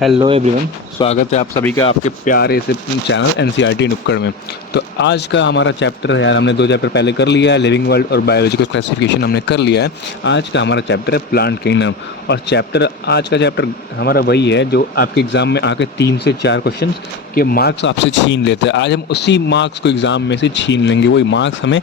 Hello everyone, स्वागत है आप सभी का आपके प्यारे से चैनल एनसीईआरटी नुक्कड़ में। तो आज का हमारा चैप्टर है यार, हमने 2 चैप्टर पहले कर लिया है, लिविंग वर्ल्ड और बायोलॉजिकल क्लासिफिकेशन हमने कर लिया है। आज का हमारा चैप्टर है प्लांट किंगडम। और आज का चैप्टर हमारा वही है जो आपके एग्ज़ाम में आके 3 से 4 क्वेश्चन के मार्क्स आपसे छीन लेते हैं। आज हम उसी मार्क्स को एग्ज़ाम में से छीन लेंगे। वही मार्क्स हमें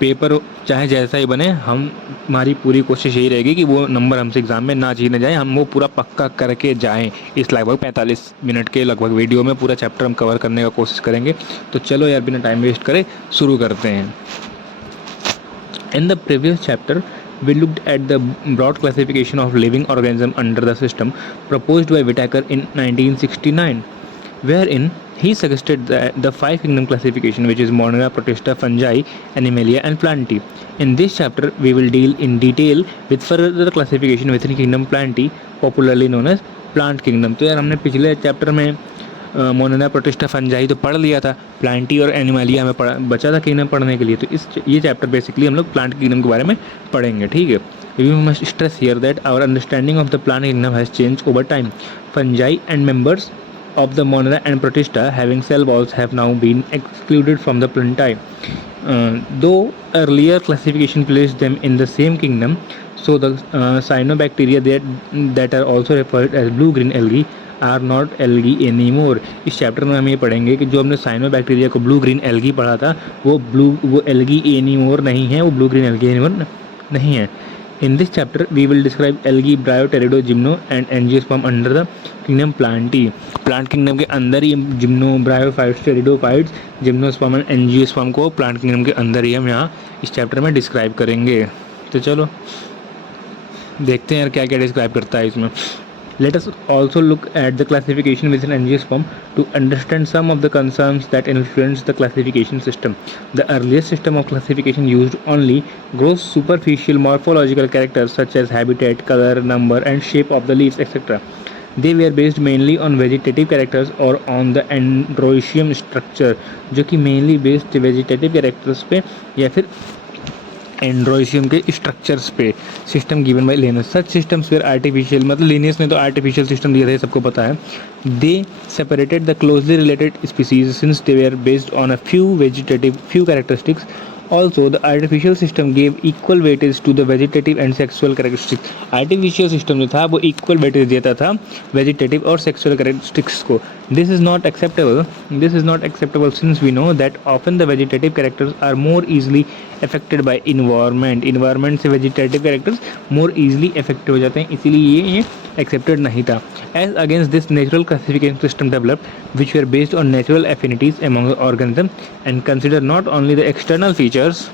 पेपर चाहे जैसा ही बने, हमारी पूरी कोशिश यही रहेगी कि वो नंबर हमसे एग्ज़ाम में ना छीने जाए, हम वो पूरा पक्का करके जाएं। इस लगभग 45 मिनट के लगभग वीडियो में पूरा चैप्टर हम कवर करने का कोशिश करेंगे। तो चलो यार, बिना टाइम वेस्ट करे शुरू करते हैं। In the previous chapter, we looked at the broad classification of living organisms under the system proposed by Whittaker in 1969, wherein he suggested the 5 kingdom classification, which is Monera, Protista, Fungi, Animalia, and Plantae. In this chapter, we will deal in detail with further classification within kingdom Plantae, popularly known as plant kingdom. तो यार हमने पिछले chapter में Monera, protista, fungi तो पढ़ लिया था। Plantae और एनिमलिया हमें बचा था किंगडम पढ़ने के लिए। तो ये चैप्टर बेसिकली हम लोग प्लांट किंगडम के बारे में पढ़ेंगे, ठीक है। We must stress here that our understanding of the plant kingdom has change over time. Fungi and members of the Monera and Protista having cell walls have now been excluded from the Plantae. Though earlier classification placed them in the same kingdom, so the cyanobacteria that are also referred as blue-green algae are not algae anymore. इस chapter में हम ये पढ़ेंगे कि जो हमने cyanobacteria को blue green algae पढ़ा था, वो एल्गी एनीमोर नहीं है, वो ब्लू ग्रीन एल्गी एनीमोर नहीं है। In this chapter, we will describe algae, Brio, Pterido, Gymno and Angiosperm under the kingdom Plantae. Plant kingdom के अंदर ही gymno, bryophytes, pteridophytes, gymnosperm and angiosperm को प्लांट किंगडम के अंदर ही हम यहाँ इस चैप्टर में डिस्क्राइब करेंगे। तो चलो देखते हैं यार क्या क्या डिस्क्राइब करता है इसमें। Let us also look at the classification within angiosperm to understand some of the concerns that influence the classification system. The earliest system of classification used only gross superficial morphological characters such as habitat, color, number and shape of the leaves, etc. They were based mainly on vegetative characters or on the androecium structure, जो कि mainly based vegetative characters पे या फिर एंड्रोइशियम के structures पे। System given by Linnaeus, such systems were artificial, मतलब Linnaeus ने तो आर्टिफिशियल सिस्टम दिया था, ये सबको पता है। They separated the closely related species since they were based on a few characteristics. Also, the artificial system gave equal weightage to the vegetative and sexual characteristics. Artificial system जो था वो equal weightage देता था vegetative और sexual characteristics को। This is not acceptable. This is not acceptable since we know that often the vegetative characters are more easily affected by environment. Environment से vegetative characters more easily affected हो जाते हैं, इसीलिए ये accepted नहीं था। As against this natural classification system developed, which were based on natural affinities among the organisms and consider not only the external features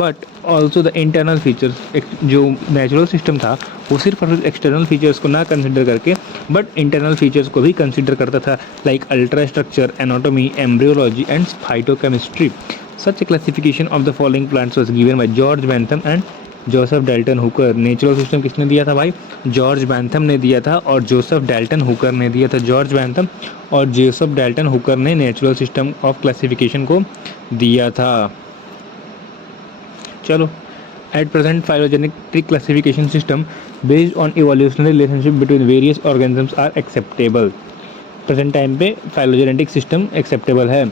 but also the internal features. जो natural system था वो सिर्फ और सिर्फ external features को ना consider करके but internal features को भी कंसिडर करता था, like ultra structure, anatomy, embryology and phytochemistry. Such a classification of the following plants was given by George Bentham and Joseph Dalton Hooker. Natural system किसने दिया था भाई? जॉर्ज बैंथम ने दिया था और जोसेफ डाल्टन हुकर ने दिया था। जॉर्ज बैंथम और जोसेफ डाल्टन हुकर ने नेचुरल सिस्टम ऑफ क्लासिफिकेशन को दिया था। चलो, at present phylogenetic classification system based on evolutionary relationship between various organisms are acceptable. Present time पे फाइलोजेनेटिक सिस्टम एक्सेप्टेबल है।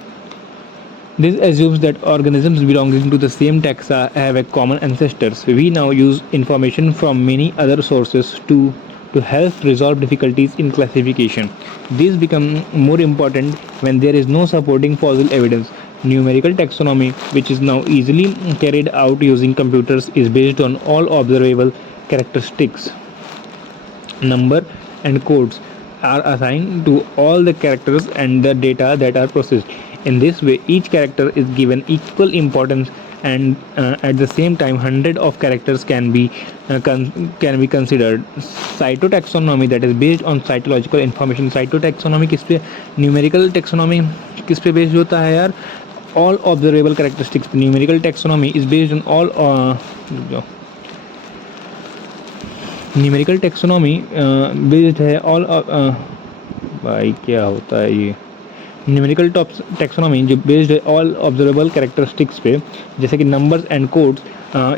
This assumes that organisms belonging to the same taxa have a common ancestors. We now use information from many other sources to help resolve difficulties in classification. These become more important when there is no supporting fossil evidence. Numerical taxonomy, which is now easily carried out using computers, is based on all observable characteristics. Number and codes are assigned to all the characters and the data that are processed. In this way, each character is given equal importance, and at the same time, hundred of characters can be considered. Cytotaxonomy, that is based on cytological information. Cytotaxonomy किस पे? Numerical taxonomy किस पे based होता है यार? All observable characteristics. Numerical taxonomy is based on all numerical taxonomy based है all भाई क्या होता है ये न्यूमेरिकल टेक्सोनॉमी जो बेस्ड है ऑल ऑब्जर्वेबल कैरेक्टरिस्टिक्स पे, जैसे कि नंबर्स एंड कोड्स।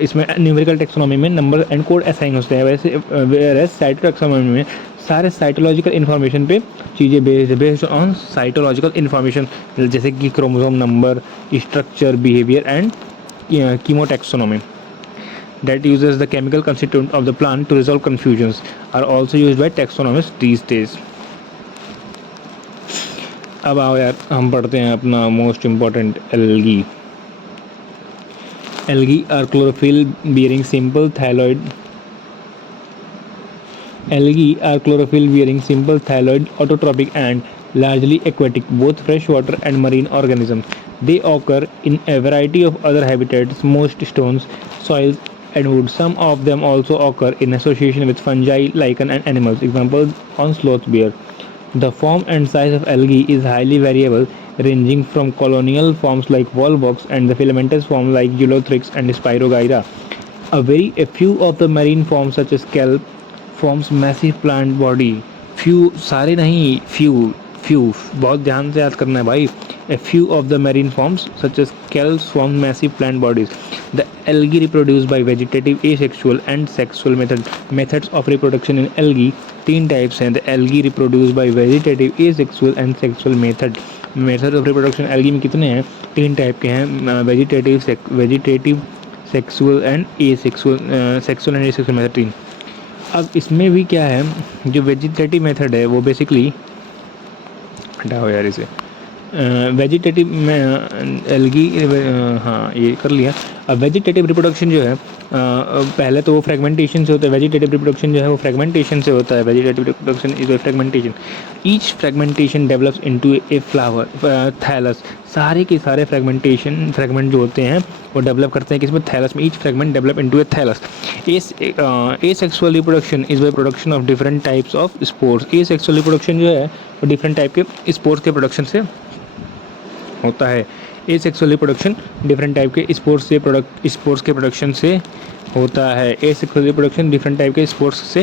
इसमें न्यूमेरिकल टेक्सोनॉमी में नंबर एंड कोड असाइन होते हैं, वैसे साइटोटैक्सोनॉमी में सारे साइटोलॉजिकल इन्फॉर्मेशन पे चीज़ें बेस्ड ऑन साइटोलॉजिकल इन्फॉर्मेशन, जैसे कि chromosome number, structure, behaviour and कीमोटैक्सोनॉमी that uses the chemical constituent of the plant to resolve confusions are also used by taxonomists these days. अब आओ यार हम पढ़ते हैं अपना most important algae. Algae are chlorophyll bearing simple thalloid. Algae are chlorophyll bearing simple thyroid autotrophic and largely aquatic, both freshwater and marine organisms. They occur in a variety of other habitats, most stones, soils, and wood. Some of them also occur in association with fungi, lichen, and animals. Example on sloth bear. The form and size of algae is highly variable, ranging from colonial forms like volvox and the filamentous forms like Eulothrix and Spirogyra. A few of the marine forms such as kelp forms massive plant body. Few सारे नहीं, few बहुत ध्यान से याद करना है भाई. A few of the marine forms such as kelps form massive plant bodies. The algae reproduce by vegetative, asexual and sexual methods of reproduction in algae. 3 types हैं. The algae reproduce by vegetative, asexual and sexual methods of reproduction algae में कितने हैं? 3 type के हैं. Vegetative, sexual and asexual, sexual and asexual method 3. अब इसमें भी क्या है, जो वेजिटेटिव मेथड है वो बेसिकली, हटाओ यार इसे, वेजिटेटिव में एल्गी, हाँ ये कर लिया. अब वेजिटेटिव रिप्रोडक्शन जो है, पहले तो वो फ्रेगमेंटेशन से होता है. वेजिटेटिव रिप्रोडक्शन जो है वो फ्रेगमेंटेशन से होता है. Vegetative reproduction is a fragmentation. Each fragmentation develops into a flower thallus. सारे के सारे फ्रेगमेंट जो होते हैं वो डेवलप करते हैं किसमें? थैलस में. Each fragment develop into a thallus. Asexual reproduction is by production of different types of spores. Asexual reproduction जो है वो डिफरेंट टाइप के स्पोर्स के प्रोडक्शन से होता है. एसेक्सुअल रिप्रोडक्शन डिफरेंट टाइप के स्पोर्स के प्रोडक्शन से होता है. एसेक्सुअल रिप्रोडक्शन डिफरेंट टाइप के स्पोर्स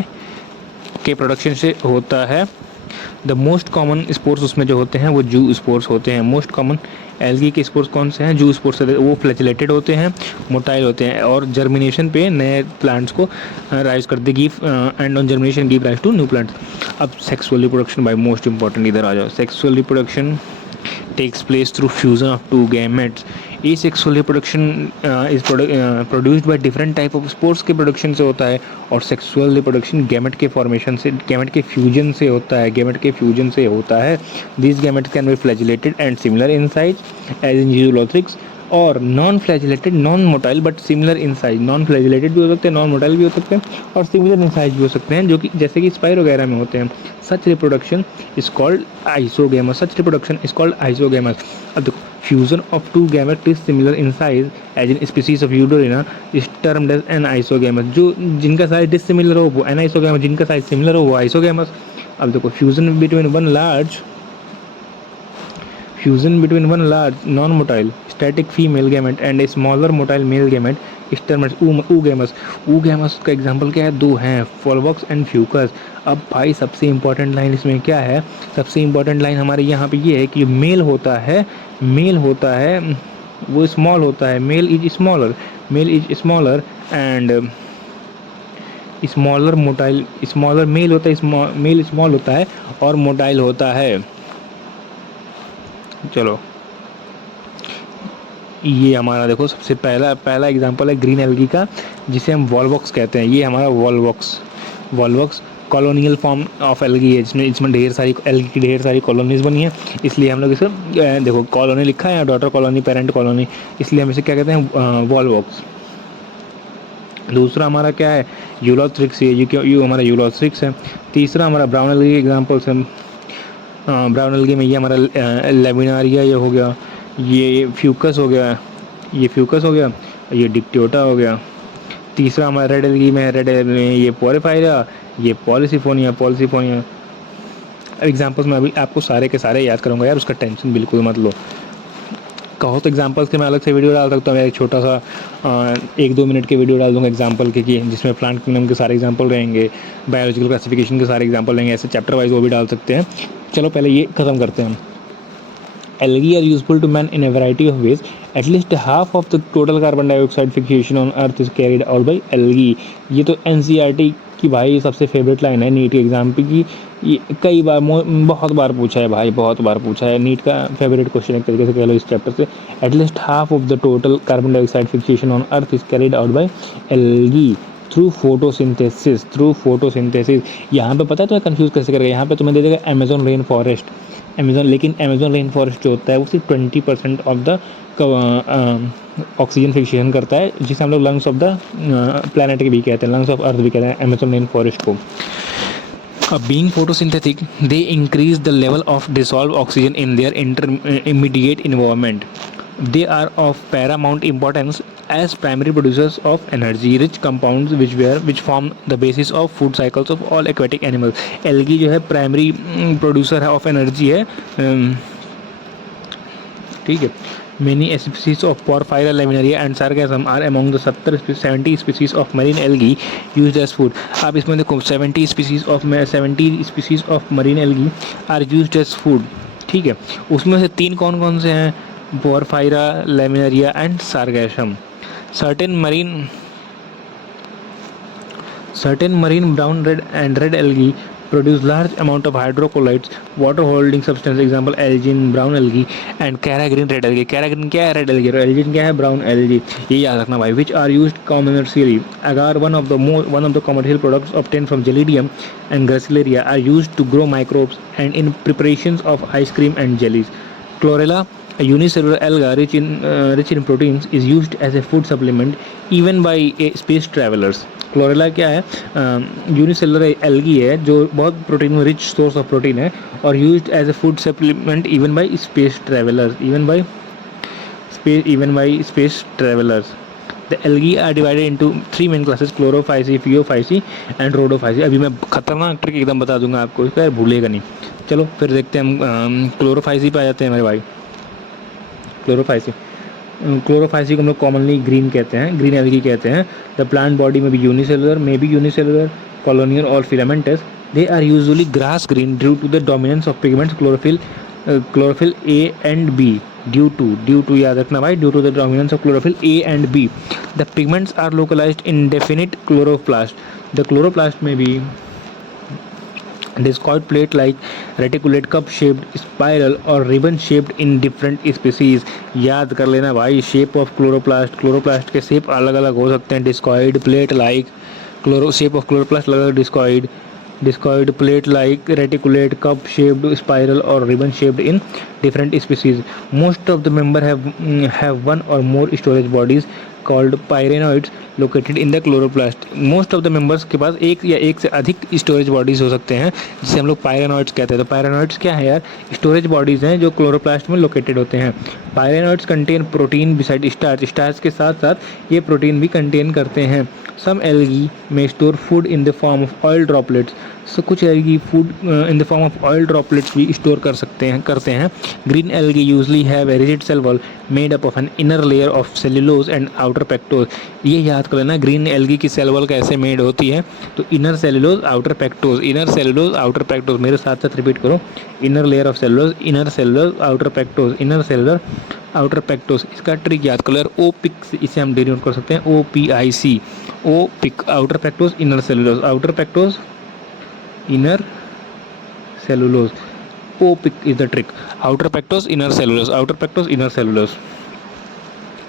के प्रोडक्शन से होता है. द मोस्ट कॉमन स्पोर्स उसमें जो होते हैं वो जू स्पोर्स होते हैं. मोस्ट कॉमन एल्गी के स्पोर्स कौन से हैं? जू स्पोर्स. वो फ्लैजिलेटेड होते हैं, मोटाइल होते हैं और जर्मिनेशन पे नए प्लांट्स को राइज करते, give and on germination give rise to new plants. अब sexual reproduction by most important, इधर आ जाओ. Sexual reproduction takes place through fusion of 2 gametes. Asexual reproduction is produced by different type of spores के production से होता है. और sexual reproduction gamete के फॉर्मेशन से, गैमेट के फ्यूजन से होता है. These gametes can be flagellated and similar in size as in Eulothrix, और non flagellated, non motile but similar in size. Non flagellated भी हो सकते हैं, नॉन मोटाइल भी हो सकते हैं और सिमिलर इन साइज भी हो सकते हैं, जो कि जैसे कि स्पाइर वगैरह में होते हैं. Such reproduction is called isogamous. अब देखो, fusion of 2 gamete is similar in size as in species of Eudorina is termed as anisogamous. जो जिनका साइज डिसिमिलर हो वो एनाइसोगेमस, जिनका साइज सिमिलर हो वो आइसोगेमस. अब देखो, fusion between one large non-motile static female gamete and a smaller motile male gamete is termed as oogamous. oogamous का एग्जांपल क्या है? 2 हैं, फॉलवॉक्स एंड फ्यूकस. अब भाई सबसे इंपॉर्टेंट लाइन इसमें क्या है? सबसे इंपॉर्टेंट लाइन हमारे यहाँ पे ये है कि मेल होता है वो स्मॉल होता है. Male is smaller and smaller motile. Smaller male होता है, मेल स्मॉल होता है और मोटाइल होता है. चलो, ये हमारा देखो सबसे पहला एग्जांपल है ग्रीन एल्गी का, जिसे हम वॉलवॉक्स कहते हैं. ये हमारा Volvox colonial form of algae है, इसमें ढेर सारी एल्गी की ढेर सारी कॉलोनीज बनी है, इसलिए हम लोग इसे देखो कॉलोनी लिखा है, डॉटर कॉलोनी, पेरेंट कॉलोनी, इसलिए हम इसे क्या कहते हैं? वॉलवॉक्स. दूसरा हमारा क्या है? यूलोथ्रिक्स. ये हमारा यूलोथ्रिक्स है. तीसरा हमारा ब्राउन एल्गी एग्जाम्पल्स है. ब्राउन एल्गी में ये हमारा लेमिनारिया ये हो गया, ये फ्यूकस हो गया, ये डिक्टियोटा हो गया. तीसरा हमारा रेड एल्गी में ये पोरिफायरा, ये पॉलिसिफोनिया. एग्जांपल्स में अभी आपको सारे के सारे याद करूँगा यार, उसका टेंशन बिल्कुल मत लो. कहो तो एग्जांपल्स के मैं अलग से वीडियो डाल सकता हूँ. मैं एक छोटा सा 1-2 मिनट के वीडियो डाल दूँगा एग्जांपल के, जिसमें प्लांट किंगडम के सारे एग्जांपल रहेंगे, बायोलॉजिकल क्लासिफिकेशन के सारे एग्जांपल रहेंगे, ऐसे चैप्टर वाइज वो भी डाल सकते हैं. चलो पहले ये ख़त्म करते हैं. Algae are useful to man in a variety of ways. At least half of the total carbon dioxide fixation on Earth is carried out by algae. ये तो NCERT कि भाई सबसे फेवरेट लाइन है नीट एग्ज़ाम पे कि ये कई बार बहुत बार पूछा है भाई, बहुत बार पूछा है, नीट का फेवरेट क्वेश्चन एक तरीके से कह लो इस चैप्टर से। At least half of the total carbon dioxide fixation on earth is carried out by algae through photosynthesis. यहाँ पे पता है तुम्हें कंफ्यूज कैसे करेगा, यहाँ पे तुम्हें दे देगा अमेजोन रेन फॉरेस्ट, लेकिन अमेजोन रेन फॉरेस्ट जो होता है वो सिर्फ 20% ऑफ द ऑक्सीजन फिक्सेशन करता है, जिसे हम लोग लंग्स ऑफ द प्लैनेट भी कहते हैं, लंग्स ऑफ अर्थ भी कहते हैं अमेजोन रेन फॉरेस्ट को। Being photosynthetic, they increase the level of dissolved oxygen in their immediate environment. They are of paramount importance as primary producers of energy-rich compounds which form the basis of food cycles of all aquatic animals. Algae जो है primary producer है of energy है, ठीक है। Many species of Porphyra, laminaria and Sargassum are among the 70 species of marine algae used as food. आप इसमें देखो 70 species of marine algae are used as food, ठीक है। उसमें से 3 कौन कौन से हैं? Porphyra, laminaria and Sargassum. Certain marine brown, red and red algae produce large amount of hydrocolloids, water holding substance, example algin, brown algae and Carrageen, red algae. Carrageen क्या है? Red algae. algin क्या है? Brown algae. ये याद रखना भाई। which are used commercially. agar one of the commercial products obtained from Gelidium and Gracilaria are used to grow microbes and in preparations of ice cream and jellies. Chlorella, a unicellular alga rich in proteins, is used as a food supplement even by space travelers. Chlorella क्या है? Unicellular algae है जो बहुत protein में rich source of protein है और used as a food supplement even by space travellers, the algae are divided into 3 main classes, chlorophyceae, phaeophyceae and rhodophyceae. अभी मैं खतरनाक ट्रिक एकदम बता दूंगा आपको, इसका भूलेगा नहीं। चलो फिर देखते हैं हम क्लोरोफाइसी पे आ जाते हैं मेरे भाई। क्लोरोफाइसी को हम लोग कॉमनली ग्रीन कहते हैं, ग्रीन एल्गी कहते हैं। द प्लांट बॉडी में भी यूनिसेलुलर, कॉलोनियल और filamentous. They are usually grass green due to the dominance of pigments chlorophyll a and b. Due to याद रखना भाई, due to the dominance of chlorophyll a and b the pigments are localised in definite chloroplast. The chloroplast में भी discoid plate like reticulate, cup shaped, spiral और ribbon shaped in different species। याद कर लेना भाई शेप ऑफ क्लोरोप्लास्ट के shape अलग अलग हो सकते हैं। discoid plate like shape of chloroplast अलग, discoid plate like reticulate, cup shaped, spiral और ribbon shaped in different species। most of the member have one or more storage bodies called pyrenoids located in the chloroplast। most of the members के पास एक या एक से अधिक storage bodies हो सकते हैं जिसे हम लोग पायरेनॉइड्स कहते हैं। तो पायरेनॉइड्स क्या है यार? स्टोरेज बॉडीज हैं जो क्लोरोप्लास्ट में लोकेटेड होते हैं। Pyrenoids contain protein besides starch के साथ साथ ये प्रोटीन भी कंटेन करते हैं। सम एल्गी में store food in the form of oil droplets. So कुछ algae food in the form of oil droplets भी स्टोर करते हैं। Green algae usually have a rigid cell wall made up of an inner layer of cellulose and outer pectose. ये याद कर लेना green algae की cell wall कैसे made होती है, तो इनर सेल्यूलोज आउटर पेक्टोज। मेरे साथ साथ रिपीट करो, inner layer of cellulose, inner cellulose outer pectose, inner cellular outer pectose. इसका ट्रिक याद कर लो, OPIC इसे हम डिनोट कर सकते हैं, OPIC, OPIC, outer pectose, inner cellulose, outer pectose, inner cellulose. OPIC is the trick, outer pectose, inner cellulose।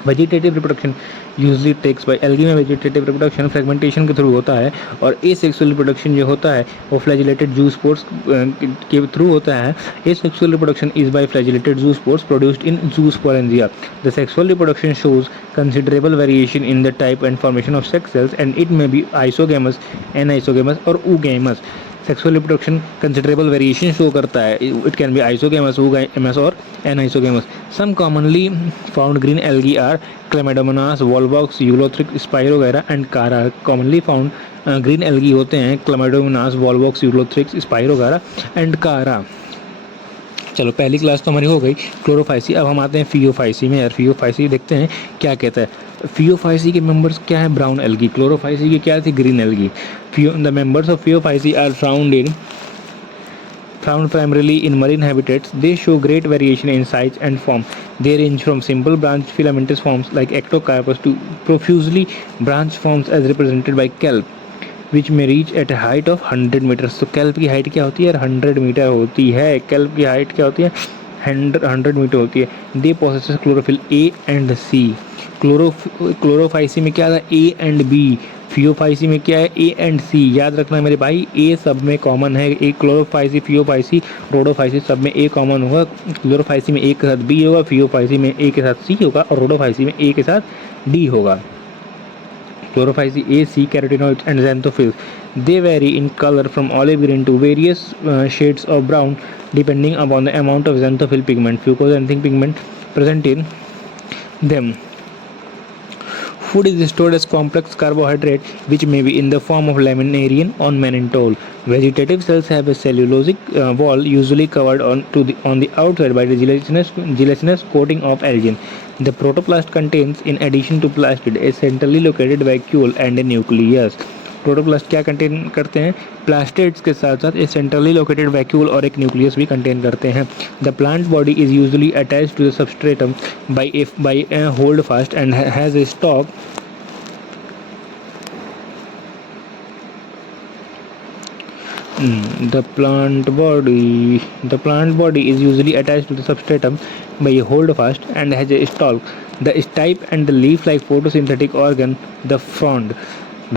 Vegetative reproduction usually takes by algae में vegetative reproduction fragmentation के थ्रू होता है और एसेक्सुअल रिप्रोडक्शन जो होता है वो फ्लैजिलेटेड जू स्पोर्स के थ्रू होता है। Asexual reproduction is by flagellated zoospores produced in zoosporangia. The sexual reproduction shows considerable variation in the type and formation of sex cells and it may be isogamous, anisogamous और oogamous. Sexual reproduction considerable variation show करता है, it can be isogamous, oogamous और anisogamous. Some commonly found green algae are Chlamydomonas, Volvox, Ulothrix, Spirogyra and Chara. Commonly found green algae होते हैं Chlamydomonas, Volvox, Ulothrix, स्पाइरोगैरा and कारा। चलो पहली class तो हमारी हो गई क्लोरोफाइसी। अब हम आते हैं फियोफाइसी में। यार फियोफाइसी देखते हैं क्या कहता है। फियोफाइसी के मेंबर्स क्या है? Brown algae. क्लोरोफाइसी की क्या थी? Green algae. The members of phaeophyceae are found primarily in marine habitats. They show great variation in size and form. They range from simple branched filamentous forms like ectocarpus to profusely branched forms as represented by kelp. Which may reach at height of 100 metres. तो kelp की height क्या होती है? 100 metre होती है। Kelp की height क्या होती है? 100 मीटर होती है। They possess chlorophyll a and c. Chlorophyceae में क्या था? ए एंड बी। फियोफाइसी में क्या है? ए एंड सी। याद रखना मेरे भाई, ए सब में कॉमन है। ए क्लोरोफाइसी, फियोफाइसी, रोडोफाइसी सब में ए कॉमन होगा। क्लोरोफाइसी में ए के साथ बी होगा, फियोफाइसी में ए के साथ सी होगा और रोडोफाइसी में ए के साथ डी होगा। Chlorophyce A, C, carotenoids and xanthophylls. They vary in color from olive green to various shades of brown depending upon the amount of xanthophyll pigment, fucoxanthin pigment present in them. Food is stored as complex carbohydrate which may be in the form of laminarian or mannitol. Vegetative cells have a cellulosic wall usually covered on the outside by the gelatinous coating of algin. The protoplast contains, in addition to plastid, a centrally located vacuole and a nucleus. Protoplast क्या contain करते हैं? Plastids के साथ साथ एक centrally located vacuole और एक nucleus भी कंटेन करते हैं। The plant body is usually attached to the substratum by a holdfast and has a stalk The plant body is usually attached to the substratum by a holdfast and has a stalk, the stipe, and the leaf-like photosynthetic organ, the frond.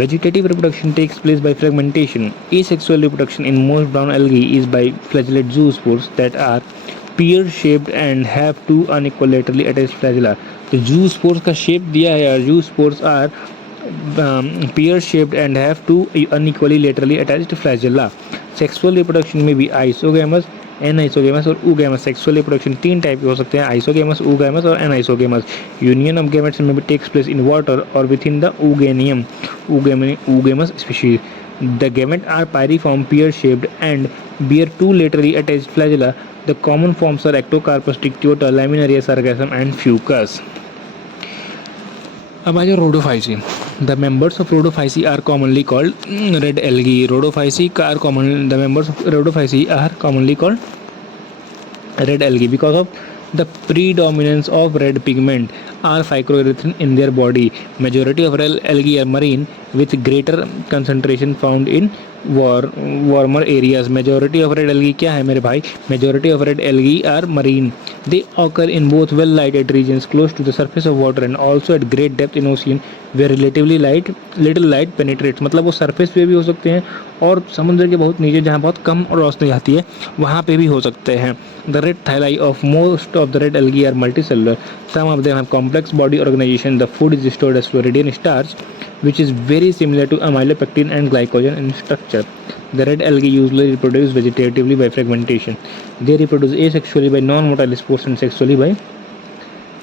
Vegetative reproduction takes place by fragmentation. Asexual reproduction in most brown algae is by flagellate zoospores that are pear-shaped and have two unequal laterally attached flagella. तो zoospores का shape दिया है यार. Zoospores are pear-shaped and have two unequally laterally attached flagella. Sexual reproduction में भी isogamous, anisogamous और oogamous. Sexual reproduction 3 type के हो सकते हैं, आइसोगेमस, ऊगेमस और एनाइसोगेमस. यूनियन ऑफ गैमेट्स में भी टेक्स प्लेस इन वाटर और within the oogonium oogamous species. The gamete are pyriform, pear shaped and bear two laterally attached flagella. The common forms are ectocarpus, Dictyota, Laminaria, Sargassum and Fucus. अब आ जाओ rhodophyceae. The members of rhodophyceae are commonly called red algae. The members of rhodophyceae are commonly called red algae because of the predominance of red pigment or phycoerythrin in their body. Majority of red algae are marine with greater concentration found in warmer areas. Majority of red algae क्या है मेरे भाई? Majority of red algae are marine. They occur in both well-lighted regions close to the surface of water and also at great depth in ocean where relatively little light penetrates. मतलब वो surface पे भी हो सकते हैं और समुद्र के बहुत नीचे जहाँ बहुत कम रोशनी आती है वहाँ पे भी हो सकते हैं. The red thylae of most of the red algae are multicellular. Some of them have complex body organization. The food is stored as Floridian starch, which is very similar to amylopectin and glycogen in structure. The red algae usually reproduce vegetatively by fragmentation. They reproduce asexually by non-motile spores and sexually by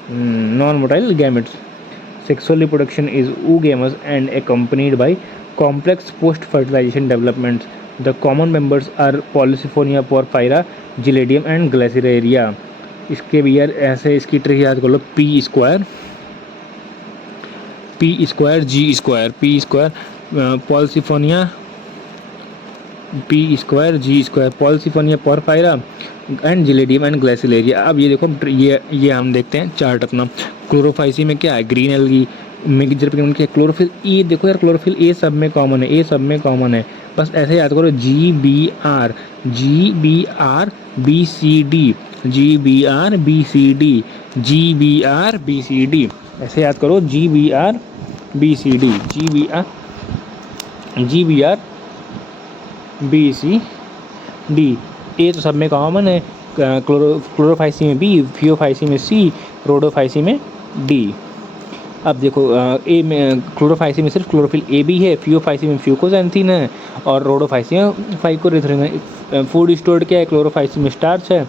non-motile gametes. Sexual reproduction is oogamous and accompanied by complex post-fertilization developments. The common members are Polysiphonia porphyra, Giladium and Glaciaria. इसके भी यार ऐसे इसकी trick याद कर लो. P square G square, P square Polysiphonia, P square G square, Polysiphonia Porphyra and Gelidium and Gracilaria. अब ये देखो ये हम देखते हैं चार्ट अपना. क्लोरोफाइसी में क्या है? Green algae. मेजर पिगमेंट क्या है? Chlorophyll A. देखो यार क्लोरोफिल ए सब में कॉमन है, ए सब में कॉमन है. बस ऐसे याद करो G B R B C D, G B R B C D, G B R B C D. ऐसे याद करो G B R B C D, G B R B C D. ए तो सब में कॉमन है. Chlorophyceae में B, Phaeophyceae में सी, रोडोफाइसी में डी. अब देखो ए में क्लोरोफाइसी में सिर्फ क्लोरोफिल ए भी है, फियोफाइसी में फ्यूकोजैंथीन है और रोडोफाइसी में फाइकोरिथ्रिन है. फूड स्टोर्ड क्या है? क्लोरोफाइसी में स्टार्च है,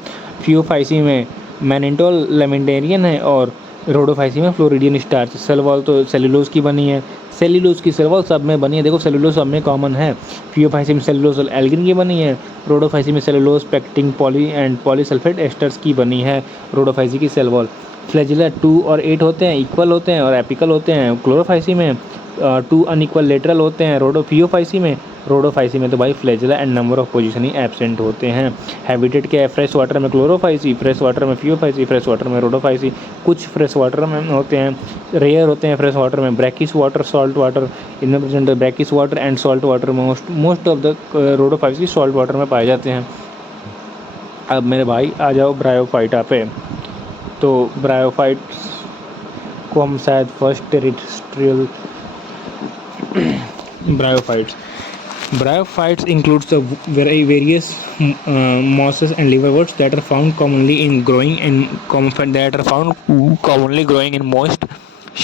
फियोफाइसी में मैनिटोल लेमिनेरियन है और रोडोफाइसी में फ्लोरिडियन स्टार्च. सेल वॉल तो सेलुलोज की बनी है, सेलुलोज की सेल वॉल सब में बनी है. देखो सेलुलोज सब में कॉमन है. फियोफाइसी में सेलुलोज एल्गिन की बनी है, रोडोफाइसी में cellulose pectin poly and polysulphate asters की बनी है रोडोफाइसी की सेल वॉल. फ्लैजिला 2 और 8 होते हैं, इक्वल होते हैं और एपिकल होते हैं. क्लोरोफाइसी में 2 अनइक्वल लेटरल होते हैं, फियोफाइसी में रोडोफाइसी में तो भाई flagella and number of position ही एब्सेंट होते हैं। हैबिटेट क्या है, फ्रेश वाटर में क्लोरोफाइसी, फ्रेश वाटर में फियोफाइसी, फ्रेश वाटर में रोडोफाइसी। कुछ फ्रेश वाटर में होते हैं, रेयर होते हैं फ्रेश वाटर में ब्रैकिश वाटर, सॉल्ट वाटर। इनमें present brackish water and salt water में most of the Rhodophyceae salt water में पाए जाते हैं। अब मेरे भाई आ जाओ ब्रायोफाइटा पे। तो ब्रायोफाइट्स को हम शायद first terrestrial Bryophytes includes the various mosses and liverworts that are found commonly growing in moist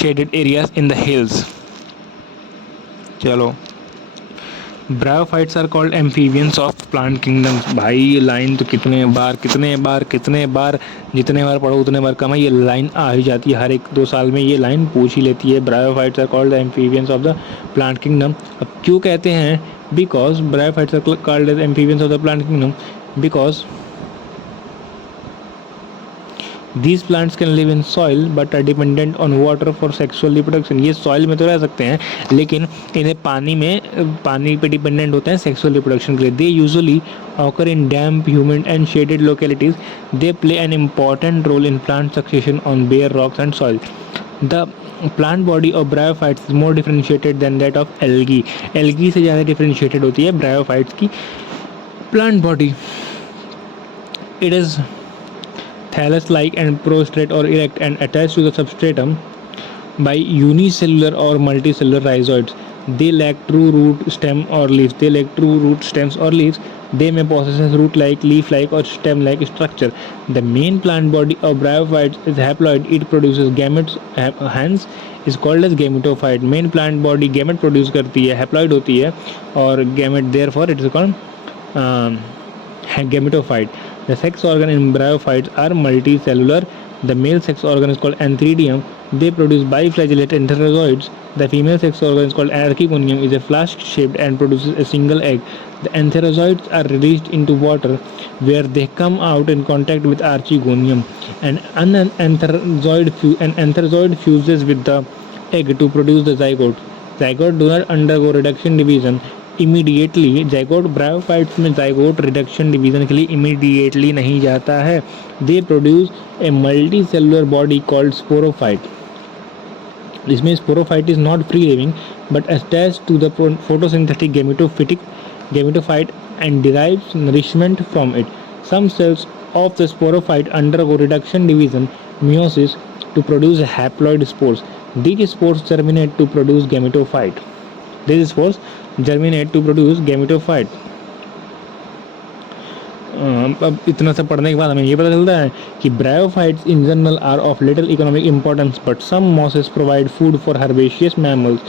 shaded areas in the hills. चलो, bryophytes are called amphibians of plant kingdoms. भाई ये लाइन तो कितने बार जितने बार पढ़ो उतने बार कम है। ये लाइन आ ही जाती है, हर 1-2 साल में ये लाइन पूछ ही लेती है। Bryophytes are called amphibians of the plant kingdom. अब क्यों कहते हैं? Because bryophytes are called as amphibians of the plant kingdom because These plants can live in soil but are dependent on water for sexual reproduction। ये soil में तो रह सकते हैं लेकिन इन्हें पानी पे डिपेंडेंट होते हैं सेक्सुअल रिप्रोडक्शन के लिए। They usually occur in damp, humid and shaded localities. They play an important role in plant succession on bare rocks and soil. The plant body of bryophytes is more differentiated than that of algae. Algae से ज़्यादा differentiated होती है bryophytes की plant body. It is thallus-like and prostrate or erect and attached to the substratum by unicellular or multicellular rhizoids. They lack true root, stem or leaves. They lack true root, stems or leaves. They may possess root-like, leaf-like or stem-like structure. The main plant body of bryophytes is haploid. It produces gametes, hence is called as gametophyte. Main plant body gamete produce करती है, haploid होती है और gamete, therefore it is called gametophyte. The sex organ in bryophytes are multicellular. The male sex organ is called antheridium. They produce biflagellate enterozoids. The female sex organ is called archegonium. Is a flask-shaped and produces a single egg. The enterozoids are released into water, where they come out in contact with archegonium. An enterozoid fuses with the egg to produce the zygote. Zygote do not undergo reduction division immediately. Zygote bryophytes में zygote reduction division के लिए immediately नहीं जाता है। They produce a multicellular body called sporophyte. इसमें sporophyte is not free living but attached to the photosynthetic gametophyte and derives nourishment from it. Some cells of the sporophyte undergo reduction division, meiosis, to produce haploid spores. These spores germinate to produce gametophyte. अब इतना सब पढ़ने के बाद हमें ये पता चलता है कि bryophytes in general are of little economic importance but some mosses provide food for herbaceous mammals,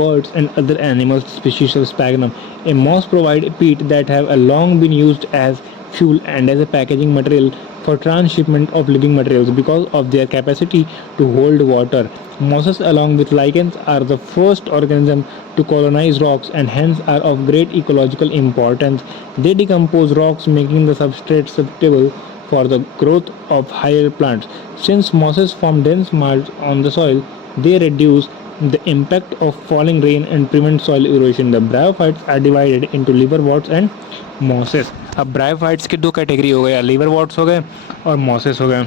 birds and other animals species of sphagnum. A moss provide peat that have a long been used as fuel and as a packaging material for transshipment of living materials because of their capacity to hold water. Mosses along with lichens are the first organism to colonize rocks and hence are of great ecological importance. They decompose rocks making the substrate susceptible for the growth of higher plants. Since mosses form dense marls on the soil, they reduce the impact of falling rain and prevent soil erosion. The bryophytes are divided into liverworts and mosses. अब bryophytes की 2 category हो गए, लिवरवर्ट्स हो गए और mosses हो गए।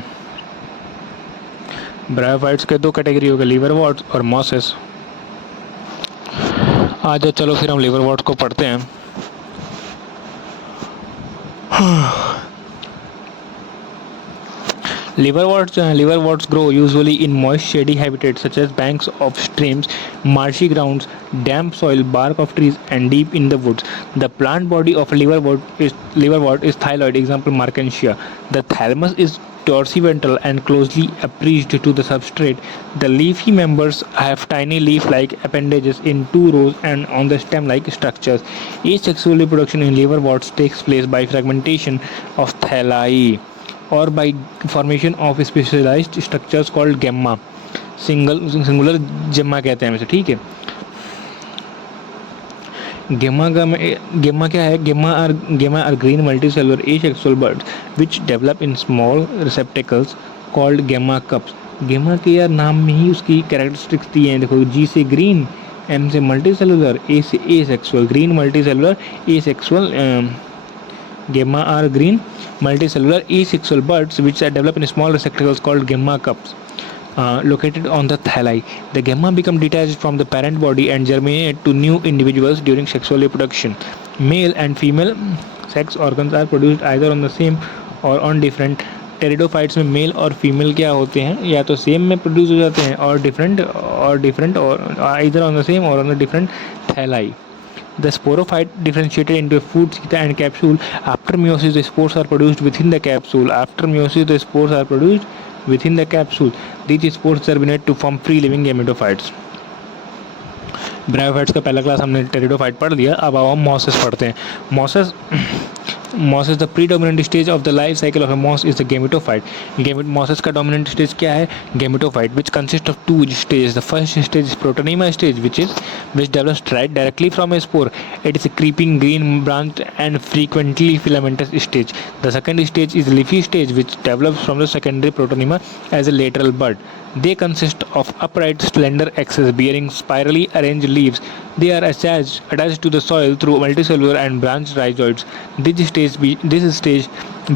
Bryophytes के 2 कैटेगरी हो गए, लिवरवर्ट्स और मॉसेस। आज चलो फिर हम लिवरवर्ट्स को पढ़ते हैं। Liverworts grow usually in moist, shady habitats such as banks of streams, marshy grounds, damp soil, bark of trees, and deep in the woods. The plant body of liverwort is thyloid. Example: Markensia. The thalamus is dorsiventral and closely approached to the substrate. The leafy members have tiny leaf-like appendages in 2 rows and on the stem-like structures. Asexual reproduction in liverworts takes place by fragmentation of thalli or by formation of specialized structures called gemma. Singular gemma कहते हैं वैसे, ठीक है। Gemma क्या है? Gemma are green multicellular asexual buds which develop in small receptacles called gemma cups. Gemma के यार नाम में ही उसकी कैरेक्टरिस्टिक्स दी हैं, देखो जी से ग्रीन, M से मल्टीसेलुलर, A से asexual, green multicellular, asexual, gamma are green multicellular asexual buds which are developed in small receptacles called gamma cups located on the thalli. The gamma become detached from the parent body and germinate to new individuals during sexual reproduction. Male and female sex organs are produced either on the same or on different. Pteridophytes में male और female क्या होते हैं, या तो same में produce हो जाते हैं और डिफरेंट और इधर ऑन द सेम और on the different thalli. The sporophyte differentiated into a food seta and capsule. After meiosis, the spores are produced within the capsule. After meiosis, the spores are produced within the capsule. These spores germinate to form free living gametophytes. Bryophytes का पहला class हमने pteridophyte पढ़ लिया. अब हम mosses पढ़ते हैं. Mosses mosses the predominant stage of the life cycle of a moss is the gametophyte. Mosses का डोमिनेंट स्टेज क्या है? Gametophyte, which consist of two stage. The first stage is protonema stage which develops directly from a spore. It is a creeping green branched and frequently filamentous stage. The second stage is leafy stage which develops from the secondary protonema as a lateral bud. They consist of upright slender axes bearing spirally arranged leaves. They are attached to the soil through multicellular and branched rhizoids. This stage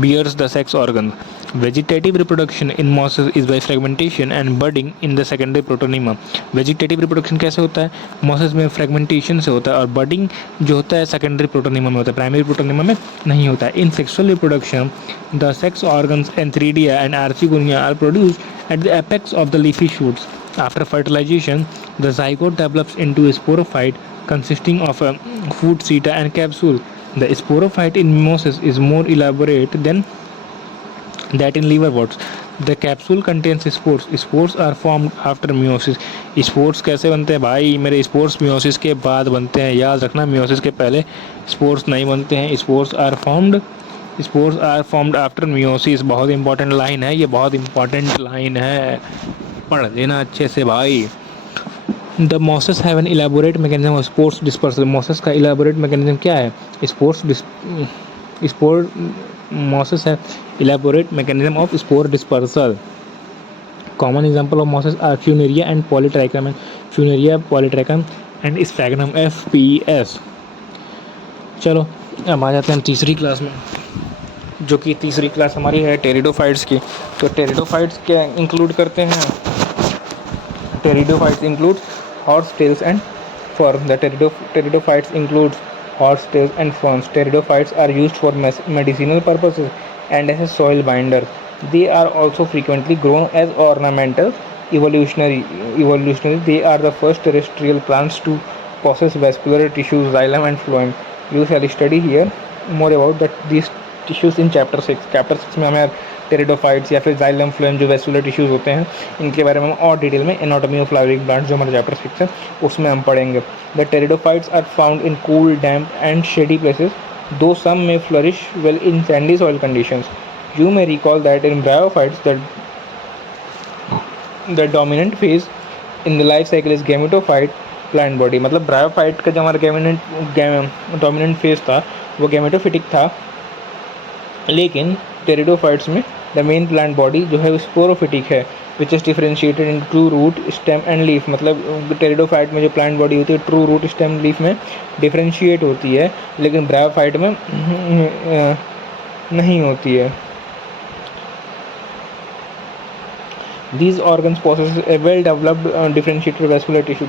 bears the sex organ. Vegetative reproduction in mosses is by fragmentation and budding in the secondary protonema. Vegetative reproduction कैसे होता है? Mosses में fragmentation से होता है और budding जो होता है सेकेंडरी प्रोटोनिमा में होता है, प्राइमरी प्रोटोनिमा में नहीं होता है. In sexual reproduction the sex organs antheridia and archegonia are produced at the apex of the leafy shoots. After fertilization, the zygote develops into a sporophyte consisting of a food seta and capsule. The sporophyte in mosses is more elaborate than that in liverworts. The capsule contains spores. Spores are formed after meiosis. Spores कैसे बनते हैं भाई? मेरे spores meiosis के बाद बनते हैं. याद रखना, meiosis के पहले स्पोर्स नहीं बनते हैं. Spores are formed after meiosis. बहुत इंपॉर्टेंट लाइन है ये, बहुत इंपॉर्टेंट लाइन है, पढ़ लेना अच्छे से भाई. The mosses have an elaborate mechanism of spores dispersal. Mosses का इलेबोरेट मैकेनिज्म क्या है? Mosses have elaborate mechanism of spore dispersal. Common example of mosses are Funaria polytrichum and Sphagnum fps. चलो अब आ जाते हैं तीसरी क्लास में, जो कि तीसरी क्लास हमारी है टेरिडोफाइट्स की. तो टेरिडोफाइट्स क्या इंक्लूड करते हैं? Pteridophytes include horsetails and fern. The pteridophytes includes horsetails and ferns. Pteridophytes are used for medicinal purposes and as a soil binder. They are also frequently grown as ornamental. Evolutionary, they are the first terrestrial plants to possess vascular tissues, xylem and phloem. You shall study here more about these tissues in chapter 6. Chapter 6 में हमें pteridophytes या फिर xylem phloem जो vascular tissues होते हैं इनके बारे में हम और डिटेल में एनाटॉमी ऑफ फ्लावरिंग प्लांट्स जो हमारा चैप्टर 6 है उसमें हम पढ़ेंगे. The pteridophytes are found in cool, damp and shady places, though some may flourish well in sandy soil conditions. You may recall that in bryophytes the dominant phase in the life cycle is gametophyte plant body. मतलब bryophyte का जो हमारा dominant phase था वो gametophytic था, लेकिन pteridophytes में the main plant body जो है वो स्पोरोफिटिक है, which is differentiated in true root, stem and leaf. मतलब टेरिडोफाइट में जो प्लांट बॉडी होती है ट्रू रूट, स्टेम, लीफ में डिफरेंशिएट होती है, लेकिन ब्रायोफाइट में नहीं होती है. These organs possess a well-developed differentiated vascular tissue.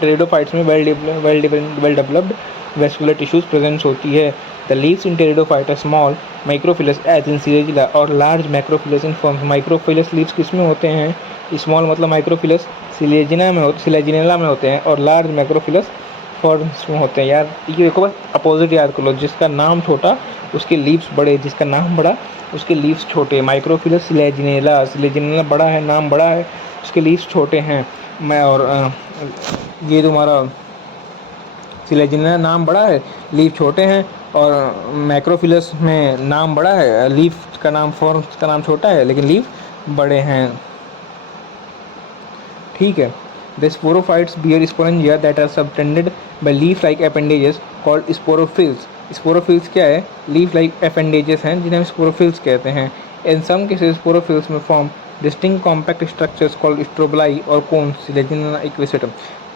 Pteridophytes में well developed vascular tissues presence होती है. The leaves in pteridophyte are small, microphyllous as in Silagilla और large macrophyllous in forms. Microphyllous leaves किस में होते हैं? Small मतलब microphyllous Silaginella में होते हैं और large macrophyllous forms में होते हैं. यार ये देखो बस अपोजिट याद कर लो, जिसका नाम छोटा उसके लीव्स बड़े, जिसका नाम बड़ा उसके लीव्स छोटे. माइक्रोफिलस सिलेजिनेला बड़ा है, नाम बड़ा है, उसके लीव्स छोटे हैं. और ये तुम्हारा सिलेजिनेला नाम बड़ा है, लीव छोटे हैं, और मैक्रोफिलस में नाम बड़ा है, लीफ का नाम फॉर्म का नाम छोटा है लेकिन लीव बड़े हैं. ठीक है. The sporophytes bear sporangia that are subtended by leaf like appendages called sporophylls. Sporophylls क्या है? लीफ लाइक अपेंडेजेस हैं जिन्हें हम स्पोरोफिल्स कहते हैं. इन सम केसेस स्पोरोफिल्स में form distinct compact structures called strobili और cones. Selaginella Equisetum.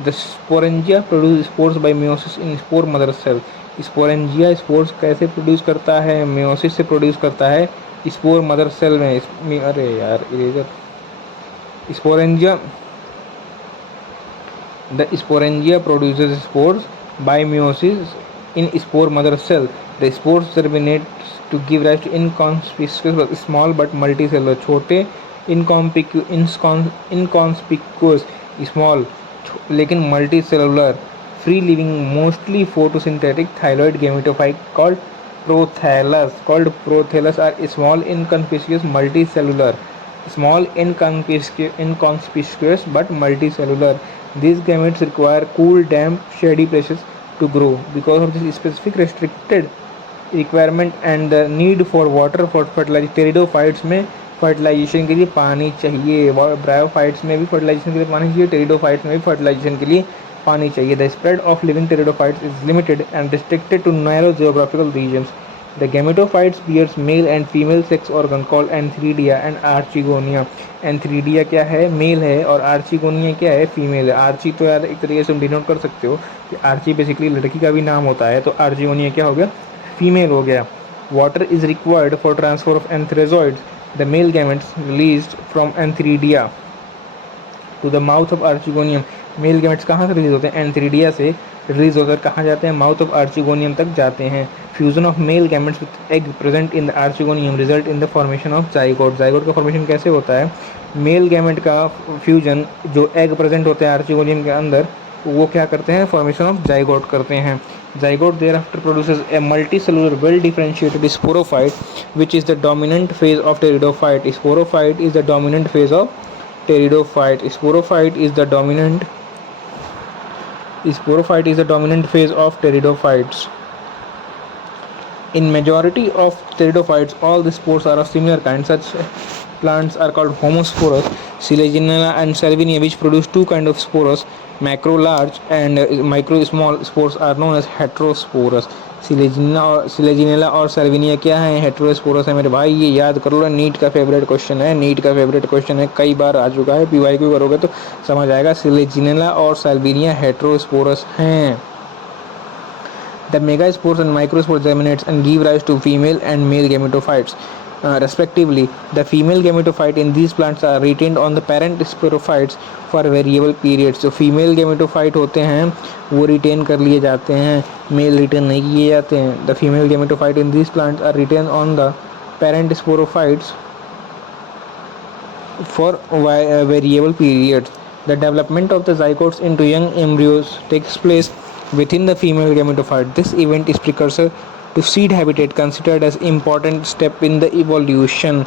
The sporangia produce spores by meiosis in spore mother cell. Sporangia spores कैसे प्रोड्यूस करता है? मेयोसिस से प्रोड्यूस करता है स्पोर मदर सेल में। अरे यार eraser. Sporangia The sporangia produces spores by meiosis in spore mother cell. The spores germinate to give rise to inconspicuous small but multicellular छोटे inconspicuous small लेकिन multicellular free living mostly photosynthetic thyroid gametophyte called prothallus are small inconspicuous multicellular small inconspicuous but multicellular. These gametes require cool, damp, shady places to grow. Because of this specific restricted requirement and the need for water for fertilization, pteridophytes में fertilisation के लिए पानी चाहिए, bryophytes में भी fertilisation के लिए पानी चाहिए, टेरिडोफाइट्स में भी फर्टिलाइजेशन के लिए पानी चाहिए. The spread of living pteridophytes is limited and restricted to narrow geographical regions. The gametophytes bears male and female sex organ called antheridia and archegonia. Antheridia क्या है? मेल है. और आर्चिगोनिया क्या है? फीमेल है. आर्ची तो यार एक तरीके से तुम डिनोट कर सकते हो कि आर्ची बेसिकली लड़की का भी नाम होता है, तो आर्चिगोनिया क्या हो गया? फीमेल हो गया. Water is required for transfer of antherozoids. The male gametes released from antheridia to the mouth of archegonium. Male gametes कहाँ से रिलीज होते हैं? एंथ्रीडिया से रिलीज होकर कहाँ जाते हैं? माउथ ऑफ आर्चिगोनियम तक जाते हैं. Fusion of male gametes with egg present in the archegonium result in the formation of zygote. Zygote का फॉर्मेशन कैसे होता है? मेल गैमेट का फ्यूजन जो एग प्रेजेंट होते हैं आर्चिगोनियम के अंदर, वो क्या करते हैं? फॉर्मेशन ऑफ जाइगोट करते हैं. Zygote thereafter produces a multicellular, well-differentiated sporophyte, which is the dominant phase of pteridophyte. Sporophyte is the dominant phase of pteridophyte. Sporophyte is the dominant phase of pteridophytes. In majority of pteridophytes, all the spores are of similar kind. Such plants are called homosporous. Selaginella and Salvinia, which produce two kinds of spores, macro large and micro small spores, are known as heterosporous. Selaginella और Salvinia क्या है? Heterosporous है मेरे भाई. ये याद कर लो, NEET का फेवरेट क्वेश्चन है. कई बार आ चुका है. PYQ करोगे तो समझ आएगा. सिलेजिनेला और सेल्विनिया हेटेरोस्पोरस हैं. The megaspores and microspores germinates and give rise to female and male gametophytes, respectively. The female gametophyte in these plants are retained on the parent sporophytes for variable periods. जो female gametophyte होते हैं वो retain कर लिए जाते हैं, male retain नहीं किए जाते हैं. The female gametophyte in these plants are retained on the parent sporophytes for variable periods. The development of the zygotes into young embryos takes place within the female gametophyte. This event is precursor to seed habitat, considered as important step in the evolution.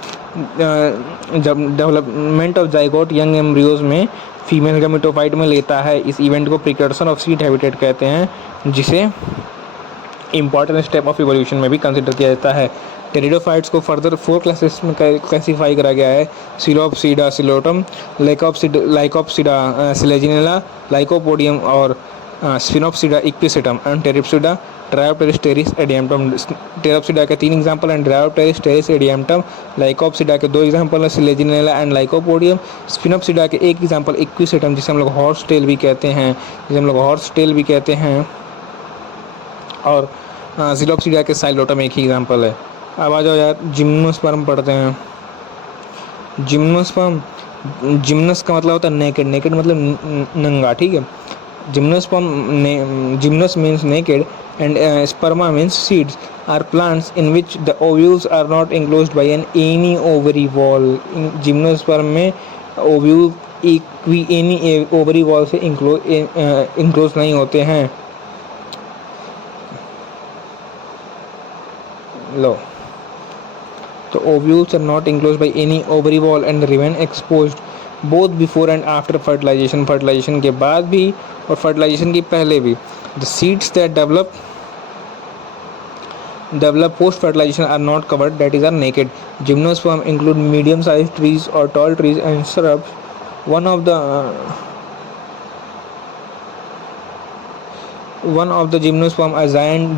Development of zygote young embryos में female gametophyte में लेता है. इस event को precursor of seed habitat कहते हैं, जिसे important step of evolution में भी कंसिडर किया जाता है. टेरिडोफाइट्स को फर्दर 4 क्लासेस में क्लासीफाई करा गया है. Psilopsida Psilotum, Lycopsida Selaginella, lycopodium और स्फिनोप्सिडा इक्विसेटम एंड टेरिप्सिडा ट्रायोप्टेरिस एडियमटम. टेरिप्सिडा के 3 एग्जांपल एंड ट्रायोप्टेरिस एडियमटम. लाइकोप्सिडा के 2 एग्जांपल है, सिलेजिनेला एंड लाइकोपोडियम. स्फिनोप्सिडा के 1 एग्जांपल इक्विसेटम, जिसे हम लोग हॉर्स टेल भी कहते हैं, और सिलोप्सिडा के साइलोटम एक ही एग्जांपल है. अब आ जाओ यार, जिम्नोस्पर्म पढ़ते हैं. जिम्नस का मतलब होता है नेकेड मतलब नंगा, ठीक है. Gymnus means naked and sperma means seeds, are plants in which the ovules are not enclosed by any ovary wall. Gymnosperm में ओव्यूल एनी ओवरी वॉल से इंक्लोज नहीं होते हैं. लो, तो ovules are not enclosed by any ovary wall and remain exposed both before and after fertilization. Fertilisation के बाद भी और फर्टिलाइजेशन के पहले भी. The seeds that develop post fertilization are not covered, that is are naked. Gymnosperm include medium sized trees or tall trees and shrubs. One of the gymnosperm, a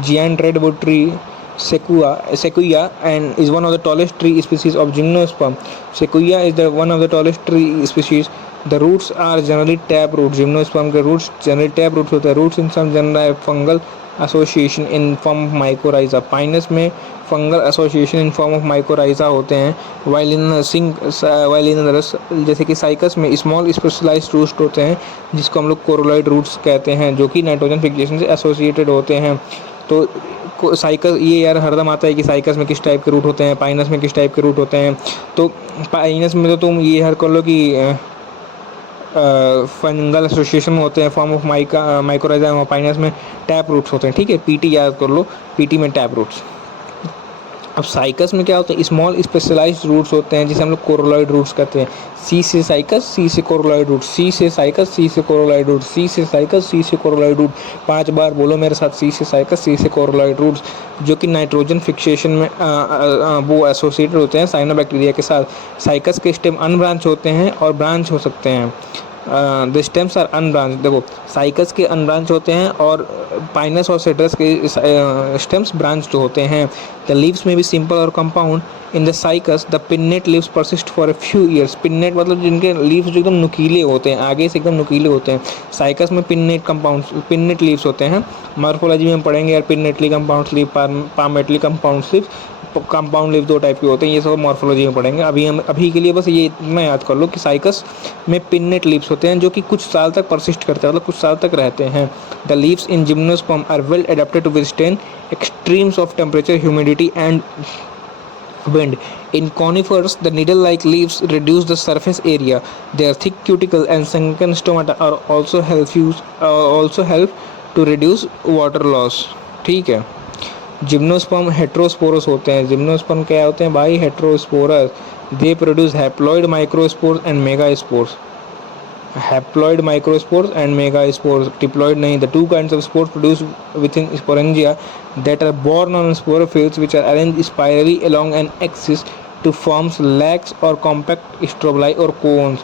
giant redwood tree, sequoia, and is one of the tallest tree species of gymnosperm. Sequoia is one of the tallest tree species the roots are generally tap root, gymnosperm के roots generally tap roots होते हैं। Roots in some genera fungal association in form of mycorrhiza, Pinus में fungal association in form of mycorrhiza होते हैं। While in जैसे कि cycas में small specialised roots होते हैं जिसको हम लोग कोरोलॉइड रूट्स कहते हैं, जो कि नाइट्रोजन फिक्सेशन से एसोसिएटेड होते हैं। तो साइकस ये यार हरदम आता है कि साइकस में किस टाइप के रूट होते हैं, पाइनस में किस टाइप के रूट होते हैं। तो पाइनस में तो तुम ये हर कर लो कि फंगल एसोसिएशन होते हैं फॉर्म ऑफ माइकोराइजा, और पाइनस में टैप रूट्स होते हैं। ठीक है, पीटी याद कर लो, पीटी में टैप रूट्स। अब साइकस में क्या होता है, स्मॉल स्पेशलाइज्ड रूट्स होते हैं जिसे हम लोग कोरोलॉइड रूट्स कहते हैं। सी से साइकस, सी से कोरोलॉइड रूट, सी से साइकस, सी से कोरोलॉइड रूट, सी से साइकस, सी से कोरोलॉइड रूट। 5 बार बोलो मेरे साथ, सी से साइकस, सी से कोरोलॉइड रूट्स, जो कि नाइट्रोजन फिक्सेशन में वो एसोसिएटेड होते हैं साइनोबैक्टीरिया के साथ। साइकस के स्टेम अनब्रांच होते हैं और ब्रांच हो सकते हैं। द स्टेम्स आर अनब्रांच, देखो साइकस के अनब्रांच होते हैं और पाइनस और सिट्रस के स्टेम्स ब्रांच होते हैं। द लीव्स में भी सिंपल और compound. In the cycas the pennate leaves persist for a few years, pennate मतलब जिनके लीव्स जो एकदम नुकीले होते हैं, आगे से एकदम नुकीले होते हैं। साइकस में पिन्नेट कंपाउंड, पिन्नेट लीव्स होते हैं। मॉर्फोलॉजी में पढ़ेंगे यार, pinnately compound leave, palmately compound leave. Compound leave 2 type के होते हैं, ये सब मॉर्फोलॉजी में पढ़ेंगे। अभी के लिए बस ये इतना याद कर लो कि साइकस में पिन्नेट लीव्स होते हैं जो कि कुछ साल तक परसिस्ट करते हैं, मतलब कुछ साल तक रहते हैं। The leaves in gymnosperm are well adapted to withstand extremes of temperature, humidity and wind. In conifers, the needle-like leaves reduce the surface area. Their thick cuticle and sunken stomata are also help to reduce water loss. ठीक है। Gymnosperm heterosporous होते हैं। Gymnosperm क्या होते हैं भाई, heterosporous. They produce haploid microspores and megaspores, haploid microspores and megaspores, diploid नहीं। The 2 kinds of spores produced within sporangia that are borne on sporophytes which are arranged spirally along an axis to form lacs or compact strobili or cones।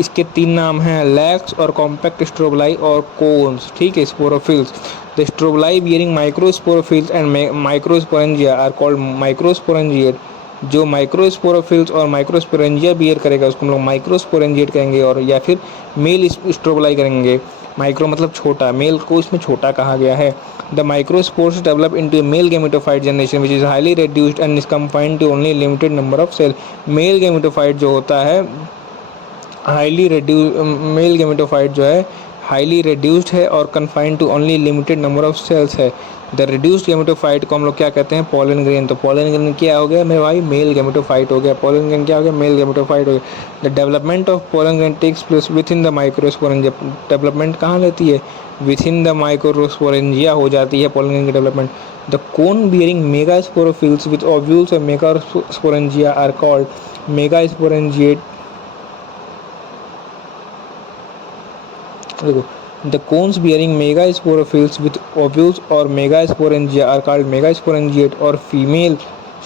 इसके 3 नाम हैं, लैक्स और compact स्ट्रोबलाई और cones. ठीक है, sporophylls. The strobili bearing microsporophylls and microsporangia are called microsporangiate. जो microsporophylls और microsporangia bear करेगा उसको हम लोग माइक्रोस्पोरेंजिएट कहेंगे, और या फिर मेल स्ट्रोबलाई करेंगे। माइक्रो मतलब छोटा, मेल को इसमें छोटा कहा गया है। The microspores develop into male gametophyte generation which is highly reduced and is confined to only limited number of cell. Male gametophyte जो होता है मेल गैमेटोफाइट जो है हाईली रिड्यूस्ड है और confined to only limited number of cells है। The reduced gametophyte को हम लोग क्या कहते हैं, पोलन ग्रेन। तो पोलन ग्रेन क्या हो गया मेरे भाई, मेल गैमेटोफाइट हो गया। पोलन ग्रेन क्या हो गया, मेल गैमेटोफाइट हो गया। The development of pollen grain takes place within the microsporangia. Development कहाँ लेती है, विथ इन द माइक्रोस्पोरेंजिया हो जाती है पोलन ग्रेन की development. The cone bearing megasporophylls with ovules और मेगास्पोरेंजिया आर कॉल्ड मेगास्पोरेंजिएट। देखो, the cones bearing megasporophylls with ovules और मेगास्पोरेंजिया आर कॉल्ड मेगास्पोरेंजिएट और फीमेल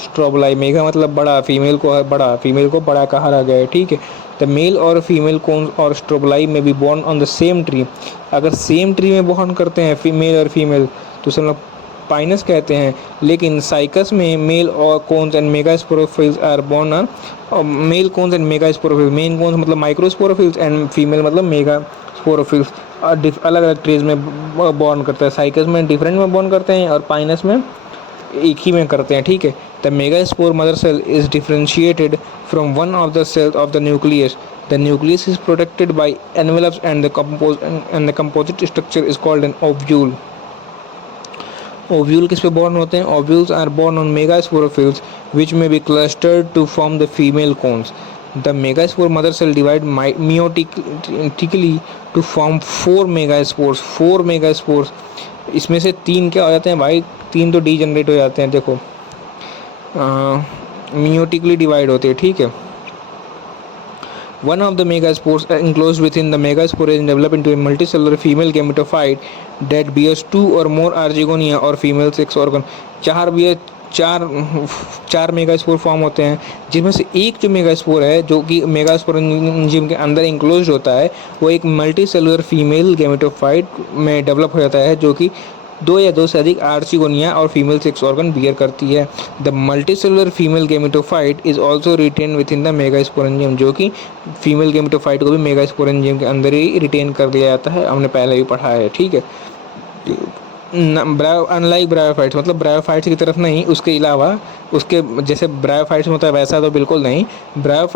स्ट्रोबलाई। मेगा मतलब बड़ा, फीमेल को है बड़ा, फीमेल को बड़ा कहा गया है। ठीक है, द मेल और फीमेल कोन्स और strobili may be borne on the same tree. अगर सेम ट्री में बोर्न करते हैं फीमेल और फीमेल तो उसे हम लोग पाइनस कहते हैं। लेकिन साइकस में मेल और cones and megasporophylls are borne on male cones and megasporophylls. Male cones मतलब माइक्रोस्पोरोफिल्स एंड फीमेल मतलब मेगा स्पोरोफिल्स अलग अलग ट्रीज में बॉर्न करते हैं। साइकस में डिफरेंट में बॉर्न करते हैं और पाइनस में एक ही में करते हैं। ठीक है, the megaspore mother cell is differentiated from one of the cells of the nucleus. The nucleus is protected by envelopes and the composite structure is called an ovule. Ovule किस पे बॉर्न होते हैं, ovules are borne on megasporophylls which may be clustered to form the female cones. The megaspore mother cell divide meiotically to form 4 megaspores। 4 megaspores, इसमें से 3 क्या हो जाते हैं भाई, 3 तो डीजनरेट हो जाते हैं। देखो meiotically डिवाइड होते हैं। ठीक है, one of the megaspores enclosed within the megaspore is developed into a multicellular female gametophyte that bears 2 or more archegonia और female sex organ। चार मेगास्पोर फॉर्म होते हैं जिसमें से एक जो मेगास्पोर है जो कि मेगास्पोरेंजियम के अंदर इंक्लोज होता है वो एक मल्टी सेलुलर फीमेल गैमेटोफाइट में डेवलप हो जाता है जो कि दो या दो से अधिक आर्चिगोनिया और फीमेल सेक्स ऑर्गन बियर करती है। The multicellular female gametophyte is also retain within the megasporangium, जो कि फीमेल गेमेटोफाइट को भी मेगास्पोरेंजियम के अंदर ही रिटेन कर लिया जाता है, हमने पहले भी पढ़ा है, ठीक है। अनलाइक ब्रायोफाइट्स, मतलब ब्रायोफाइट्स की तरफ नहीं, उसके अलावा उसके जैसे ब्रायोफाइट्स में होता है वैसा तो बिल्कुल नहीं।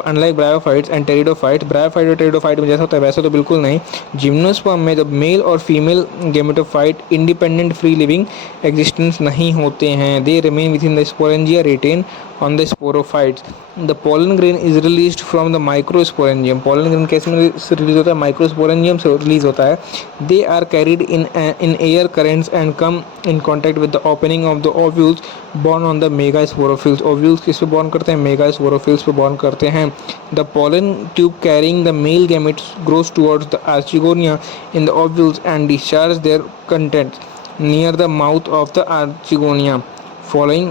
Unlike bryophytes and pteridophytes, bryophyte और टेरिडोफाइट में जैसा होता है वैसा तो बिल्कुल नहीं। जिम्नोस्पर्म में जब मेल और female gametophyte independent free living existence नहीं होते हैं, they remain within the sporangia retain on the sporophytes. The pollen grain is released from the microsporangium, pollen grain कैसे रिलीज होता है, माइक्रोस्पोरेंजियम से रिलीज होता है। They are carried in air currents and come in contact with the opening of the ovules born on the megasporophylls। ovules किस पे born करते हैं, megasporophylls पे born करते हैं। the pollen tube carrying the male gametes grows towards the archegonia in the ovules and discharge their contents near the mouth of the archegonia following।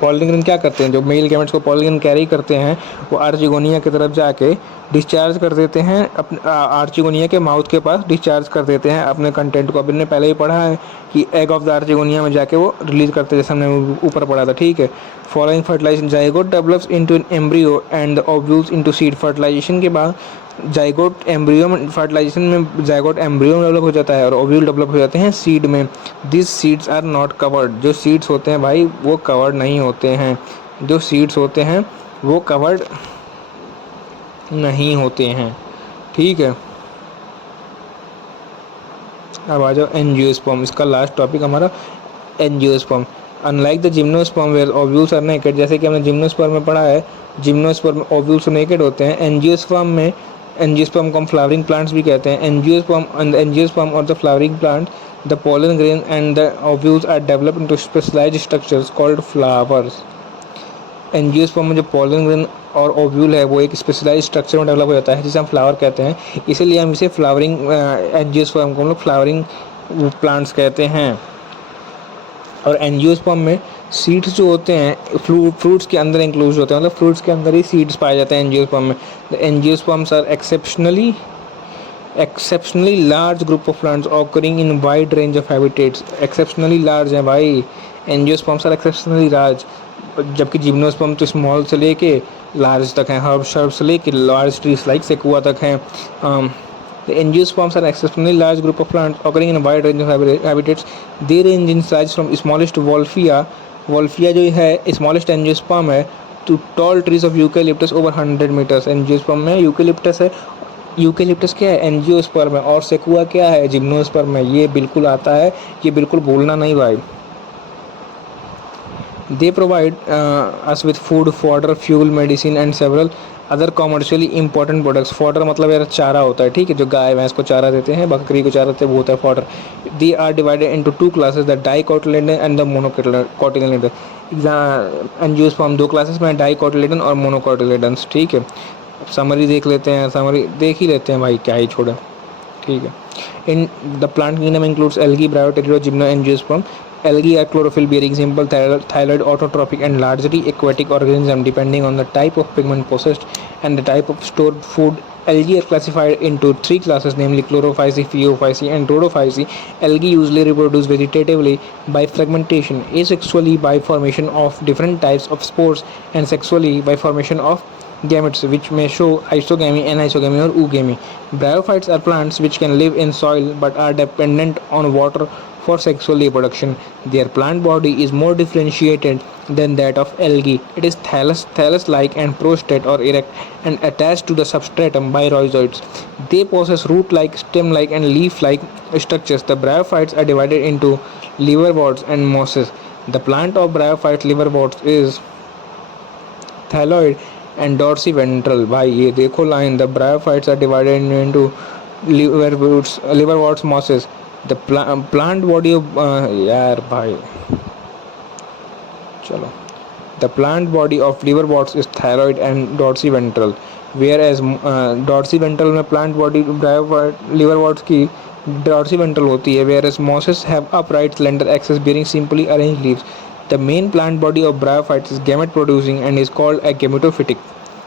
Pollen grain क्या करते हैं, जो मेल गैमेट्स को pollen grain carry करते हैं वो archegonia की तरफ जाके डिस्चार्ज कर देते हैं, अपने आर्चिगोनिया के माउथ के पास डिस्चार्ज कर देते हैं अपने कंटेंट को। अभी ने पहले ही पढ़ा है कि एग ऑफ द आर्चिगोनिया में जाके वो रिलीज करते हैं, जैसे हमने ऊपर पढ़ा था, ठीक है। Following fertilisation zygote develops into an embryo and the ovules into seed. Fertilisation के बाद जाइगोट एम्ब्रियो में, फर्टिलाइजेशन में जाइगोट एम्ब्रियो में डेवलप हो जाता है और ओव्यूल डेवलप हो जाते हैं सीड में। This seeds are not covered, जो सीड्स होते हैं भाई वो कवर्ड नहीं होते हैं, जो सीड्स होते हैं वो कवर्ड नहीं होते हैं, ठीक है। अब आ जाओ एंजियोस्पर्म, इसका लास्ट टॉपिक हमारा angiosperm. Unlike the gymnosperm where ovules are naked, जैसे कि हमने जिम्नोस्पर्म में पढ़ा है, जिम्नोस्पर्म में ओव्यूल्स नेकेड होते हैं। एंजियोस्पर्म में, एंजियोस्पर्म को हम फ्लावरिंग प्लांट्स भी कहते हैं। एंजियोस्पर्म और the flowering plant, the pollen grain and the ovules are developed into specialised structures called flowers. Angiosperm में जो पोलन ग्रेन और ओव्यूल है वो एक स्पेशलाइज्ड स्ट्रक्चर में डेवलप हो जाता है जिसे हम फ्लावर कहते हैं, इसीलिए हम इसे फ्लावरिंग एंजियोस्पर्म को हम लोग फ्लावरिंग प्लांट्स कहते हैं। और एंजियोस्पर्म में सीड्स जो होते हैं फ्रूट्स के अंदर इंक्लूड होते हैं, मतलब फ्रूट्स के अंदर ही सीड्स पाए जाते हैं एंजियोस्पर्म में। The angiosperms are exceptionally large group of plants occurring in wide range of habitats. Exceptionally large है भाई, एंजियोस्पर्म्स आर एक्सेप्शनली लार्ज, जबकि जिम्नोस्पर्म तो स्मॉल से लेके लार्ज तक हैं, हर्ब शर्ब से लेके लार्ज ट्रीज लाइक सेकुआ तक हैं। The angiosperms are exceptionally large group of plants occurring in a wide range of habitats. They range in size from smallest Wolffia जो है smallest angiosperm है, to tall trees of eucalyptus over 100 meters। angiosperm में eucalyptus है, eucalyptus क्या है, angiosperm है, और sequoia क्या है, जिम्नोस्पर्म है। ये बिल्कुल आता है, ये बिल्कुल भूलना नहीं भाई। They provide us with food, fodder, fuel, medicine and several other commercially important products। fodder मतलब यार चारा होता है, ठीक है, जो गाय भैंस को चारा देते हैं, बकरी को चारा देते हैं, वो होता है fodder। They are divided into two classes, the dicotyledon and the monocotyledon। Angiosperm दो क्लासेस में, डाइकोटिलेडन और मोनोकोटिलेडन्स, ठीक है। समरी देख लेते हैं, समरी देख ही लेते हैं भाई, क्या ही छोड़े, ठीक है। In the plant kingdom includes algae, bryo pterido, gymno, angiosperm. Algae are chlorophyll bearing, simple thyroid autotrophic and largely aquatic organism depending on the type of pigment possessed and the type of stored food. Algae are classified into three classes, namely chlorophyceae, phaeophyceae and rhodophyceae. Algae usually reproduce vegetatively by fragmentation, asexually by formation of different types of spores, and sexually by formation of gametes which may show isogamy, anisogamy or oogamy. Bryophytes are plants which can live in soil but are dependent on water for sexual reproduction. Their plant body is more differentiated than that of algae. It is thallus-like and prostrate or erect and attached to the substratum by rhizoids. They possess root-like, stem-like and leaf-like structures. The bryophytes are divided into liverworts and mosses. The plant of bryophytes liverworts is thalloid and dorsiventral। भाई ये देखो line, the bryophytes are divided into liverworts, mosses। The plant body of यार भाई चलो, the plant body of liverworts is thyroid and dorsiventral, whereas dorsiventral में plant body liverworts की dorsiventral होती है, whereas mosses have upright slender axis bearing simply arranged leaves। The main plant body of bryophytes is gamete producing and is called a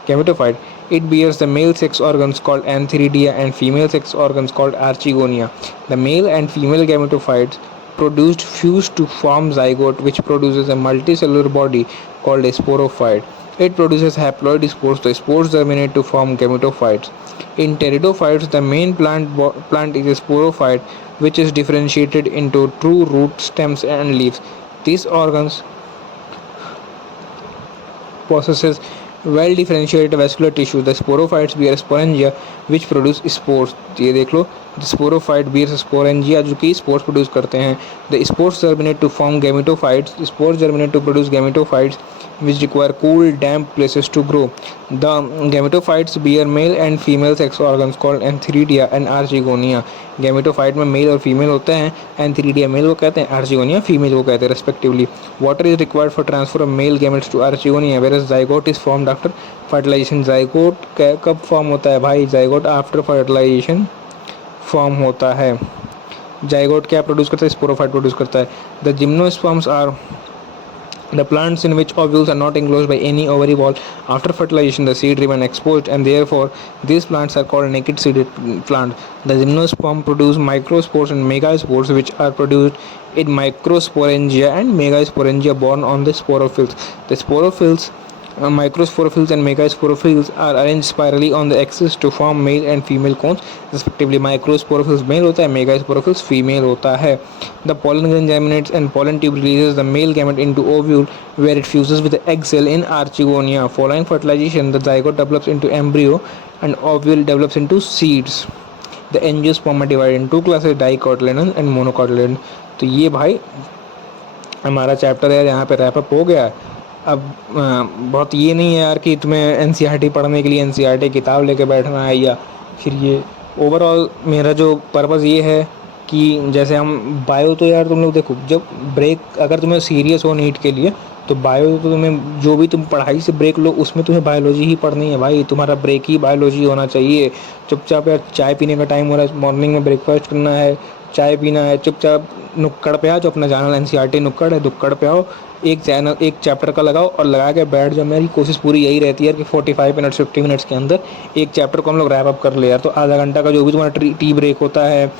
gametophyte। It bears the male sex organs called antheridia and female sex organs called archegonia। The male and female gametophytes produced fuse to form zygote, which produces a multicellular body called a sporophyte. It produces haploid spores. The spores germinate to form gametophytes. In pteridophytes, the main plant is a sporophyte, which is differentiated into true root, stems, and leaves. These organs possesses well differentiated vascular tissue. The sporophytes bear sporangia which produce spores. ये देख लो, the sporophyte bears sporangia जो कि spores produce करते हैं. The spores germinate to form gametophytes. Spores germinate to produce gametophytes which require cool, damp places to grow. The gametophytes bear male and female sex organs called antheridia and archegonia. Gametophyte में male और female होते हैं. एंथीरिडिया mail को कहते हैं, archegonia female को कहते हैं respectively. Water is required for transfer of male gametes to archegonia where zygote is formed after fertilisation. Zygote कब फॉर्म होता है भाई? जाइगोट आफ्टर फर्टिलाइजेशन फॉर्म होता है. जाइगोट क्या प्रोड्यूस करता है? स्पोरोफाइट प्रोड्यूस करता है. The gymnosperms are the plants in which ovules are not enclosed by any ovary wall. After fertilization, the seed remain exposed, and therefore these plants are called naked-seeded plants. The gymnosperm produce microspores and megaspores, which are produced in microsporangia and megasporangia borne on the sporophylls. The sporophylls, microsporophylls and megasporophylls are arranged spirally on the axis to form male and female cones respectively. Microsporophylls male होता है, megasporophylls female होता है. The pollen grain germinates and pollen tube releases the male gamete into ovule where it fuses with the egg cell in archegonia. Following fertilization, the zygote develops into embryo and ovule develops into seeds. The angiosperm are divided into two classes, dicotyledon and monocotyledon. तो ये भाई हमारा chapter है यहाँ पे wrap up हो गया. अब बहुत ये नहीं है यार कि तुम्हें एनसीईआरटी पढ़ने के लिए एनसीईआरटी किताब लेके बैठना है, या फिर ये ओवरऑल मेरा जो पर्पज़ ये है कि जैसे हम बायो तो यार तुम लोग देखो, जब ब्रेक अगर तुम्हें सीरियस हो नीट के लिए तो बायो तो तुम्हें जो भी तुम पढ़ाई से ब्रेक लो उसमें तुम्हें बायोलॉजी ही पढ़नी है भाई. तुम्हारा ब्रेक ही बायोलॉजी होना चाहिए. चुपचाप यार चाय पीने का टाइम हो रहा है, मॉर्निंग में ब्रेकफास्ट करना है, चाय पीना है, चुपचाप नुक्कड़ पे आओ. जो अपना चैनल एनसीईआरटी नुक्कड़ है, नुक्कड़ पे आओ, एक चैप्टर का लगाओ और लगा के बैठ जाओ. मेरी कोशिश पूरी यही रहती है कि 45 मिनट्स 50 मिनट्स के अंदर एक चैप्टर को हम लोग रैप अप कर ले यार. तो आधा घंटा का जो भी तुम्हारा टी ब्रेक होता है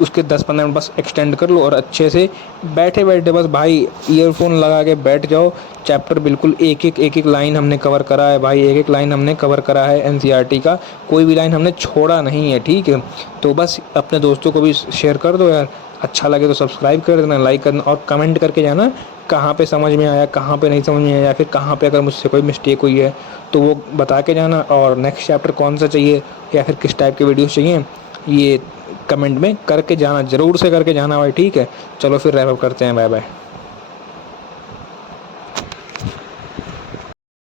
उसके 10-15 मिनट बस एक्सटेंड कर लो और अच्छे से बैठे बैठे बस भाई ईयरफोन लगा के बैठ जाओ. चैप्टर बिल्कुल एक एक लाइन हमने कवर करा है भाई, एक लाइन हमने कवर करा है एनसीईआरटी का, कोई भी लाइन हमने छोड़ा नहीं है. ठीक है, तो बस अपने दोस्तों को भी शेयर कर दो यार. अच्छा लगे तो सब्सक्राइब कर देना, लाइक करना और कमेंट करके जाना कहाँ पे समझ में आया, कहाँ पे नहीं समझ में आया, या फिर कहाँ पे अगर मुझसे कोई मिस्टेक हुई है तो वो बता के जाना. और नेक्स्ट चैप्टर कौन सा चाहिए या फिर किस टाइप के वीडियोस चाहिए ये कमेंट में करके जाना, ज़रूर से करके जाना भाई. ठीक है, चलो फिर रैप अप करते हैं. Bye bye.